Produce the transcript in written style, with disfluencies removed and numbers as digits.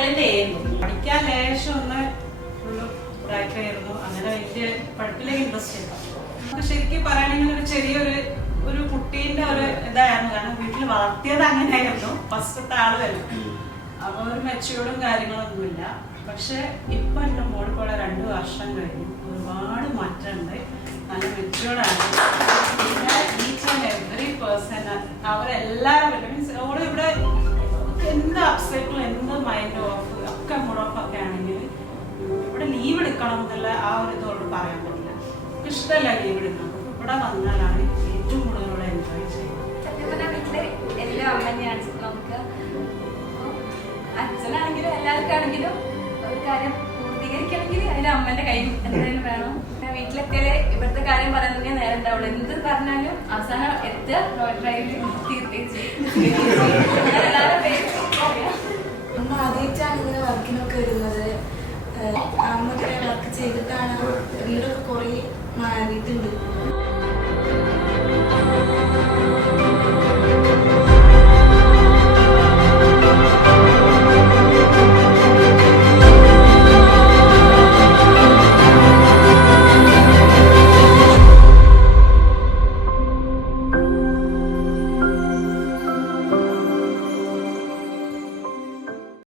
Silent ആയിരുന്നു. പഠിക്കാൻ ലേശം ഒന്ന് ആയിരുന്നു. അങ്ങനെ വലിയ പഠിപ്പിലേക്ക് ഇൻട്രസ്റ്റ് ഇല്ല. നമുക്ക് ശരിക്കും പറയുകയാണെങ്കിൽ ഒരു ചെറിയൊരു കുട്ടീന്റെ ഒരു ഇതായിരുന്നു. കാരണം വീട്ടിൽ വളർത്തിയത് അങ്ങനെയായിരുന്നു. ഫസ്റ്റത്തെ ആളുമല്ല. അപ്പൊ ഒരു മെച്യൂർഡും കാര്യങ്ങളൊന്നുമില്ല. പക്ഷെ ഇപ്പൊ എന്റെ മോളിപ്പോളെ 2 വർഷം കഴിഞ്ഞു. ഒരുപാട് മാറ്റമുണ്ട്. നല്ല മെച്യൂർഡാണ്. പിന്നെ ഈച്ച് ആൻഡ് എവറി പേഴ്സൺ അവരെല്ലാവരും മീൻസ് ഓള് ഇവിടെ എന്ത് അപ്സെറ്റും എന്ത് മൈൻഡ് ഓഫ് ഒക്കെ മൂഡ് ഓഫ് ഒക്കെ ആണെങ്കിൽ ഇവിടെ ലീവ് എടുക്കണം എന്നുള്ള ആ ഒരു ഇതോട് പറയാൻ പറ്റില്ല. ഇഷ്ടമല്ല ലീവ് എടുക്കണം. ഇവിടെ വന്നാലാണ് ഏറ്റവും കൂടുതൽ ഇവിടെ എൻജോയ് ചെയ്യുന്നത്. വീട്ടില് എല്ലാം അമ്മ തന്നെയാണ്. നമുക്ക് അച്ഛനാണെങ്കിലും എല്ലാവർക്കാണെങ്കിലും ഒരു കാര്യം പൂർത്തീകരിക്കണമെങ്കിൽ അതിന് അമ്മന്റെ കൈ എന്തായാലും വേണം. വീട്ടിലെത്തിയാലേ ഇവിടുത്തെ കാര്യം പറയാൻ തന്നെ നേരം ഉണ്ടാവുള്ളൂ. എന്ത് പറഞ്ഞാലും അവസാനം എത്തുക ഡ്രൈവിൽ തീർത്തേക്ക് ചെയ്യും. എല്ലാവരും